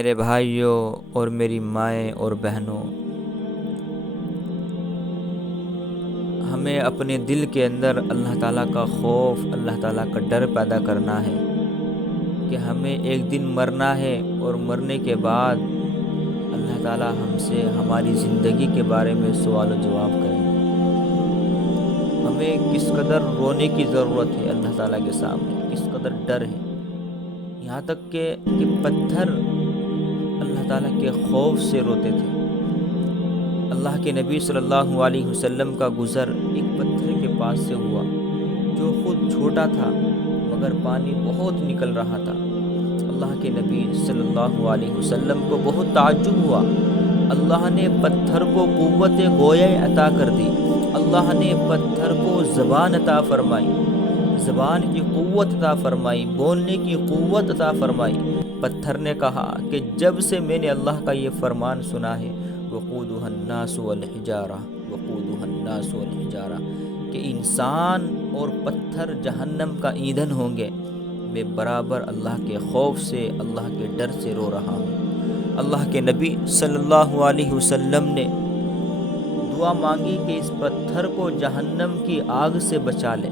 میرے بھائیوں اور میری مائیں اور بہنوں، ہمیں اپنے دل کے اندر اللہ تعالیٰ کا خوف، اللہ تعالیٰ کا ڈر پیدا کرنا ہے کہ ہمیں ایک دن مرنا ہے، اور مرنے کے بعد اللہ تعالیٰ ہم سے ہماری زندگی کے بارے میں سوال و جواب کریں گے۔ ہمیں کس قدر رونے کی ضرورت ہے اللہ تعالیٰ کے سامنے، کس قدر ڈر ہے، یہاں تک کہ پتھر اللہ تعالیٰ کے خوف سے روتے تھے۔ اللہ کے نبی صلی اللہ علیہ وسلم کا گزر ایک پتھر کے پاس سے ہوا جو خود چھوٹا تھا مگر پانی بہت نکل رہا تھا۔ اللہ کے نبی صلی اللہ علیہ وسلم کو بہت تعجب ہوا۔ اللہ نے پتھر کو قوت گویا عطا کر دی۔ اللہ نے پتھر کو زبان عطا فرمائی، زبان کی قوت عطا فرمائی، بولنے کی قوت عطا فرمائی۔ پتھر نے کہا کہ جب سے میں نے اللہ کا یہ فرمان سنا ہے، وقودها الناس والحجارہ، وقودها الناس والحجارہ، کہ انسان اور پتھر جہنم کا ایندھن ہوں گے، میں برابر اللہ کے خوف سے، اللہ کے ڈر سے رو رہا ہوں۔ اللہ کے نبی صلی اللہ علیہ وسلم نے دعا مانگی کہ اس پتھر کو جہنم کی آگ سے بچا لے۔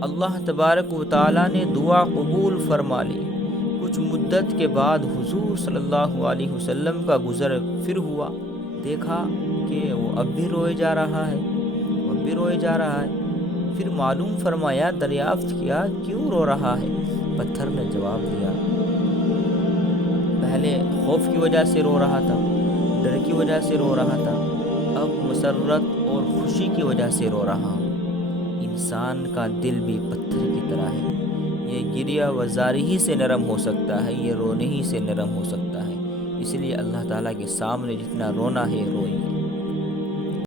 اللہ تبارک و تعالیٰ نے دعا قبول فرما لی۔ کچھ مدت کے بعد حضور صلی اللہ علیہ وسلم کا گزر پھر ہوا، دیکھا کہ وہ اب بھی روئے جا رہا ہے، اب بھی روئے جا رہا ہے۔ پھر معلوم فرمایا، دریافت کیا کیوں رو رہا ہے؟ پتھر نے جواب دیا، پہلے خوف کی وجہ سے رو رہا تھا، ڈر کی وجہ سے رو رہا تھا، اب مسرت اور خوشی کی وجہ سے رو رہا ہوں۔ انسان کا دل بھی پتھر کی طرح ہے، یہ گریہ وزاری ہی سے نرم ہو سکتا ہے، یہ رونے ہی سے نرم ہو سکتا ہے۔ اس لیے اللہ تعالیٰ کے سامنے جتنا رونا ہے روئیے۔